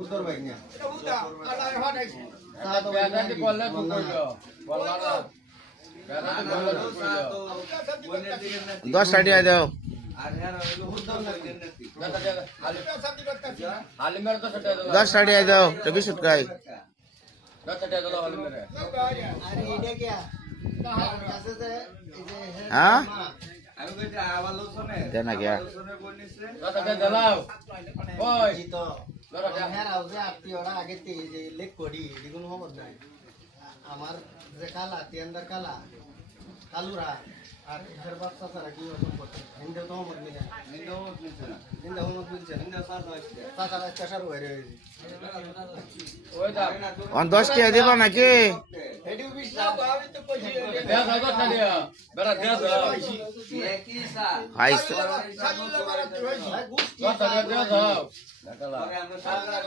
উত্তর ভাই না এটা হুদা আল্লাহ হট আইছে বেদাতি বললে তো কইলো বললা না বেদাতি বললে তো কইলো 10 টাকা দাও আর হ্যাঁ হলো উত্তর না হালিমের তো সেটা দিলাম 10 টাকা দাও তো বিস্কুট খাই 10 টাকা দিলাম হালিমের আরে এটা কি কাছে যে এই যে হ্যাঁ আমি কইতে আলোচনা দেনা গিয়া আলোচনা বলনিছে 10 টাকা দিলাম ওই তো হ্যাঁ রাউজে আপনি ওরা আগে যে লেখ করি এগুলো খবর নাই আমার যে কালা তিয়ান্দার কালা কালুরা আর এর বাচ্চা ছাড়া কি রকম করতে হিন্দু তো মত মিলে হিন্দু মত মিলছে না হিন্দু মত মিলছে হিন্দু সাথা রাস্তা সার হয়ে রয়েছে ওই দা অন 10 টাকা দিবা নাকি এডিও বিশ্বাস আমি তো কইছি দেয়া দাও তো দিয়া বেড়া দেয়া দাও একই সা আইস সাজুল্লাহ মারা কি হইছে 10 টাকা দেয়া দাও আমরা সারা